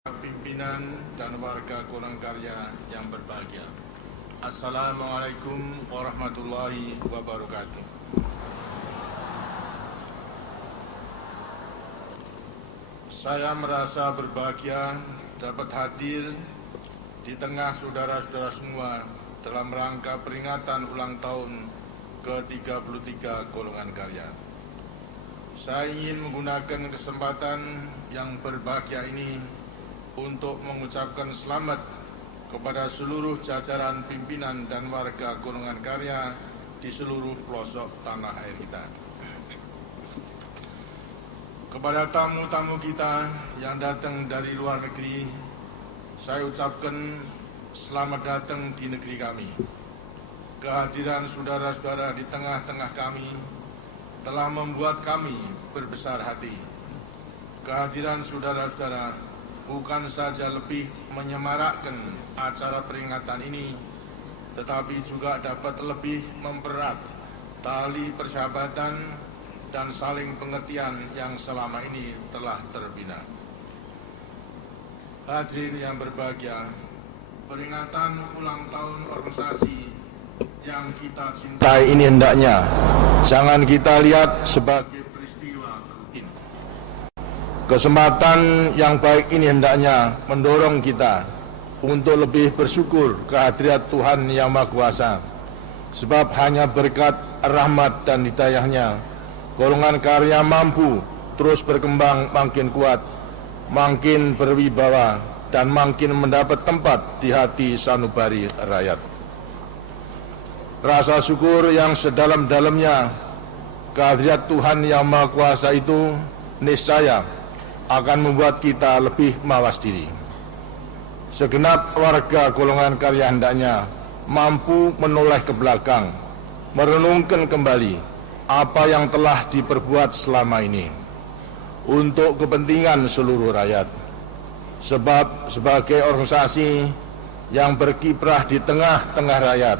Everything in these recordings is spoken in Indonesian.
Pimpinan dan warga golongan karya yang berbahagia. Assalamualaikum warahmatullahi wabarakatuh. Saya merasa berbahagia dapat hadir di tengah saudara-saudara semua dalam rangka peringatan ulang tahun ke-33 golongan karya. Saya ingin menggunakan kesempatan yang berbahagia ini untuk mengucapkan selamat kepada seluruh jajaran pimpinan dan warga golongan karya di seluruh pelosok tanah air kita. Kepada tamu-tamu kita yang datang dari luar negeri, saya ucapkan selamat datang di negeri kami. Kehadiran saudara-saudara di tengah-tengah kami telah membuat kami berbesar hati. Kehadiran saudara-saudara bukan saja lebih menyemarakkan acara peringatan ini, tetapi juga dapat lebih mempererat tali persahabatan dan saling pengertian yang selama ini telah terbina. Hadirin yang berbahagia, peringatan ulang tahun organisasi yang kita cintai ini hendaknya jangan kita lihat sebagai peristiwa rutin. Kesempatan yang baik ini hendaknya mendorong kita untuk lebih bersyukur kehadirat Tuhan Yang Maha Kuasa. Sebab hanya berkat rahmat dan hidayahnya, golongan karya mampu terus berkembang makin kuat, makin berwibawa, dan makin mendapat tempat di hati sanubari rakyat. Rasa syukur yang sedalam-dalamnya kehadirat Tuhan Yang Maha Kuasa itu niscaya akan membuat kita lebih mawas diri. Segenap warga golongan karya hendaknya mampu menoleh ke belakang, merenungkan kembali apa yang telah diperbuat selama ini untuk kepentingan seluruh rakyat. Sebab sebagai organisasi yang berkiprah di tengah-tengah rakyat,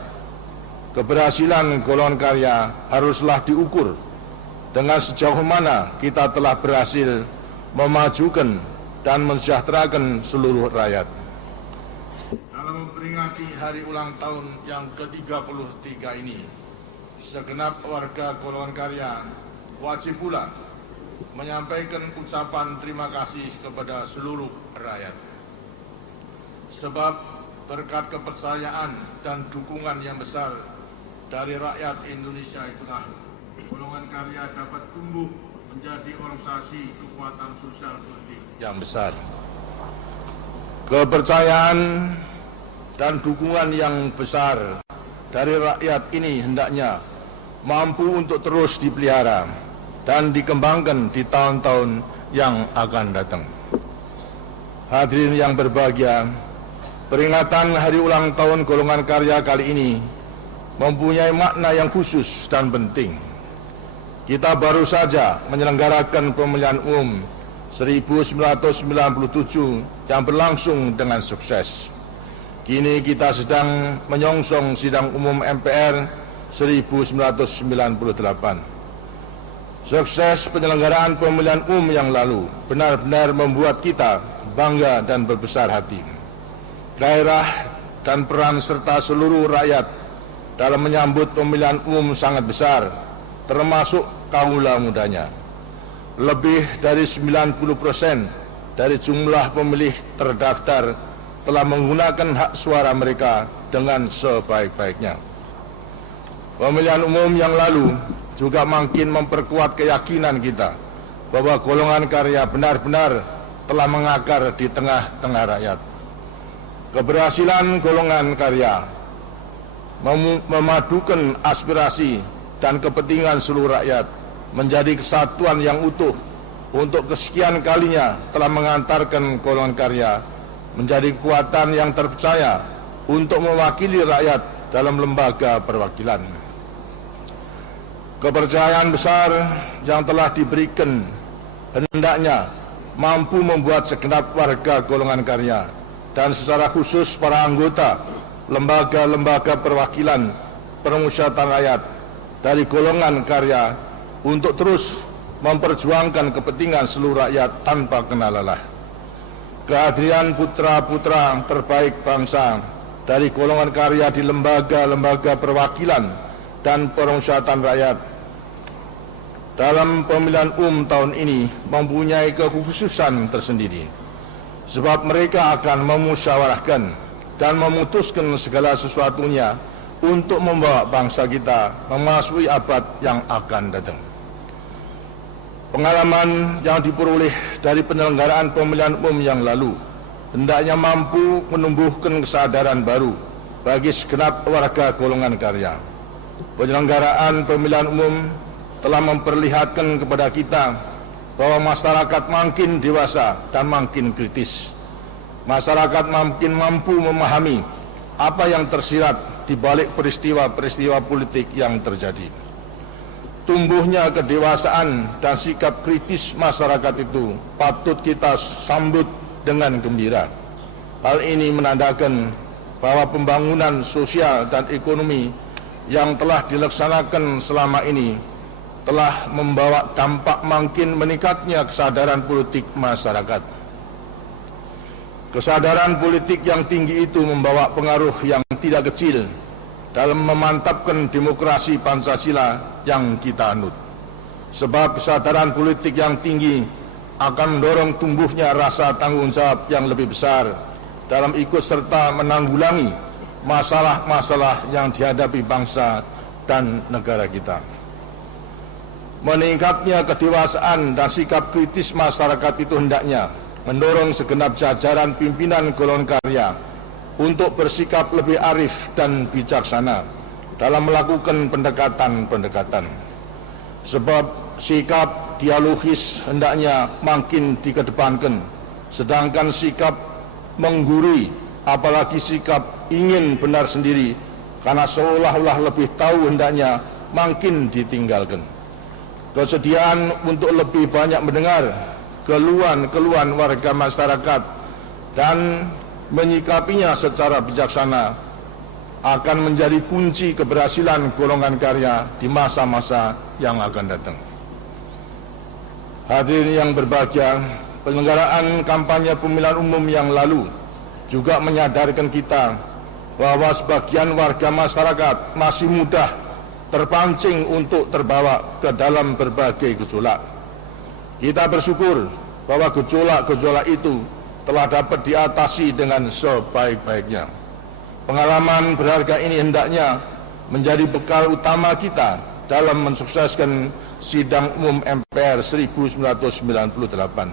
keberhasilan golongan karya haruslah diukur dengan sejauh mana kita telah berhasil memajukan dan mensejahterakan seluruh rakyat. Dalam memperingati hari ulang tahun yang ke-33 ini, segenap warga golongan karya wajib pula menyampaikan ucapan terima kasih kepada seluruh rakyat. Sebab berkat kepercayaan dan dukungan yang besar dari rakyat Indonesia itulah golongan karya dapat tumbuh menjadi organisasi kekuatan sosial politik yang besar. Kepercayaan dan dukungan yang besar dari rakyat ini hendaknya mampu untuk terus dipelihara dan dikembangkan di tahun-tahun yang akan datang. Hadirin yang berbahagia, peringatan hari ulang tahun golongan karya kali ini mempunyai makna yang khusus dan penting. Kita baru saja menyelenggarakan pemilihan umum 1997 yang berlangsung dengan sukses. Kini kita sedang menyongsong sidang umum MPR 1998. Sukses penyelenggaraan pemilihan umum yang lalu benar-benar membuat kita bangga dan berbesar hati. Gairah dan peran serta seluruh rakyat dalam menyambut pemilihan umum sangat besar, termasuk kaula mudanya. Lebih dari 90% dari jumlah pemilih terdaftar telah menggunakan hak suara mereka dengan sebaik-baiknya. Pemilihan umum yang lalu juga makin memperkuat keyakinan kita bahwa golongan karya benar-benar telah mengakar di tengah-tengah rakyat. Keberhasilan golongan karya memadukan aspirasi dan kepentingan seluruh rakyat menjadi kesatuan yang utuh untuk kesekian kalinya telah mengantarkan golongan karya menjadi kekuatan yang terpercaya untuk mewakili rakyat dalam lembaga perwakilan. Kepercayaan besar yang telah diberikan hendaknya mampu membuat segenap warga golongan karya dan secara khusus para anggota lembaga-lembaga perwakilan permusyawaratan rakyat dari golongan karya untuk terus memperjuangkan kepentingan seluruh rakyat tanpa kenal lelah. kehadiran putra-putra terbaik bangsa dari golongan karya di lembaga-lembaga perwakilan dan permusyawaratan rakyat dalam pemilihan tahun ini mempunyai kekhususan tersendiri, sebab mereka akan memusyawarahkan dan memutuskan segala sesuatunya untuk membawa bangsa kita memasuki abad yang akan datang. Pengalaman yang diperoleh dari penyelenggaraan pemilihan umum yang lalu hendaknya mampu menumbuhkan kesadaran baru bagi segenap warga golongan karya. Penyelenggaraan pemilihan umum telah memperlihatkan kepada kita bahwa masyarakat makin dewasa dan makin kritis. Masyarakat makin mampu memahami apa yang tersirat di balik peristiwa-peristiwa politik yang terjadi. Tumbuhnya kedewasaan dan sikap kritis masyarakat itu patut kita sambut dengan gembira. Hal ini menandakan bahwa pembangunan sosial dan ekonomi yang telah dilaksanakan selama ini telah membawa dampak makin meningkatnya kesadaran politik masyarakat. Kesadaran politik yang tinggi itu membawa pengaruh yang tidak kecil dalam memantapkan demokrasi Pancasila yang kita anut. Sebab kesadaran politik yang tinggi akan mendorong tumbuhnya rasa tanggung jawab yang lebih besar dalam ikut serta menanggulangi masalah-masalah yang dihadapi bangsa dan negara kita. Meningkatnya kedewasaan dan sikap kritis masyarakat itu hendaknya mendorong segenap jajaran pimpinan golongan karya untuk bersikap lebih arif dan bijaksana dalam melakukan pendekatan-pendekatan. Sebab sikap dialogis hendaknya makin dikedepankan, sedangkan sikap menggurui, apalagi sikap ingin benar sendiri karena seolah-olah lebih tahu hendaknya makin ditinggalkan. Kesediaan untuk lebih banyak mendengar keluhan-keluhan warga masyarakat dan menyikapinya secara bijaksana akan menjadi kunci keberhasilan golongan karya di masa-masa yang akan datang. Hadirin yang berbahagia, penyelenggaraan kampanye pemilihan umum yang lalu juga menyadarkan kita bahwa sebagian warga masyarakat masih mudah terpancing untuk terbawa ke dalam berbagai gejolak. Kita bersyukur bahwa gejolak-gejolak itu telah dapat diatasi dengan sebaik-baiknya. Pengalaman berharga ini hendaknya menjadi bekal utama kita dalam mensukseskan sidang umum MPR 1998.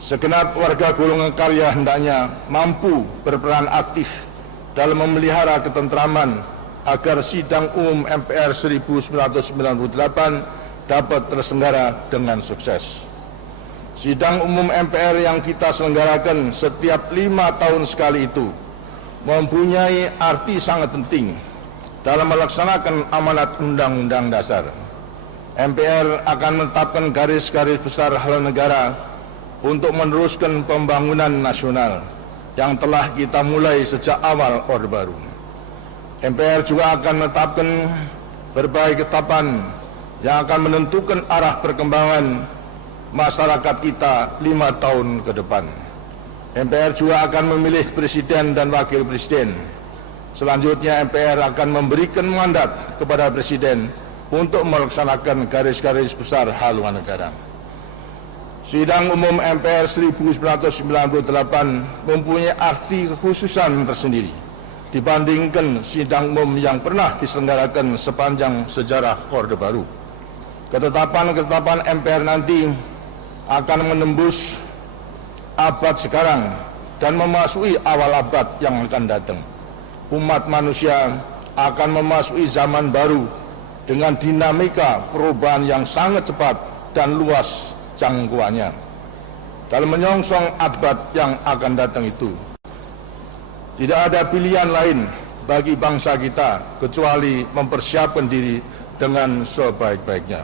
Segenap warga golongan karya hendaknya mampu berperan aktif dalam memelihara ketentraman agar sidang umum MPR 1998 dapat terselenggara dengan sukses. Sidang umum MPR yang kita selenggarakan setiap 5 tahun sekali itu mempunyai arti sangat penting dalam melaksanakan amanat Undang-Undang Dasar. MPR akan menetapkan garis-garis besar haluan negara untuk meneruskan pembangunan nasional yang telah kita mulai sejak awal Orde Baru. MPR juga akan menetapkan berbagai ketetapan yang akan menentukan arah perkembangan masyarakat kita 5 tahun ke depan. MPR juga akan memilih presiden dan wakil presiden. Selanjutnya MPR akan memberikan mandat kepada presiden untuk melaksanakan garis-garis besar haluan negara. Sidang umum MPR 1998 mempunyai arti kekhususan tersendiri dibandingkan sidang umum yang pernah diselenggarakan sepanjang sejarah Orde Baru. Ketetapan-ketetapan MPR nanti akan menembus abad sekarang dan memasuki awal abad yang akan datang. Umat manusia akan memasuki zaman baru dengan dinamika perubahan yang sangat cepat dan luas jangkauannya. Dalam menyongsong abad yang akan datang itu, tidak ada pilihan lain bagi bangsa kita kecuali mempersiapkan diri dengan sebaik-baiknya.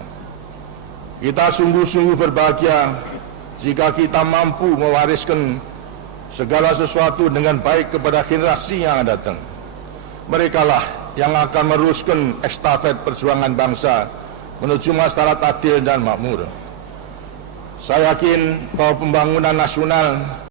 Kita sungguh-sungguh berbahagia jika kita mampu mewariskan segala sesuatu dengan baik kepada generasi yang akan datang. Merekalah yang akan meneruskan estafet perjuangan bangsa menuju masyarakat adil dan makmur. Saya yakin bahwa pembangunan nasional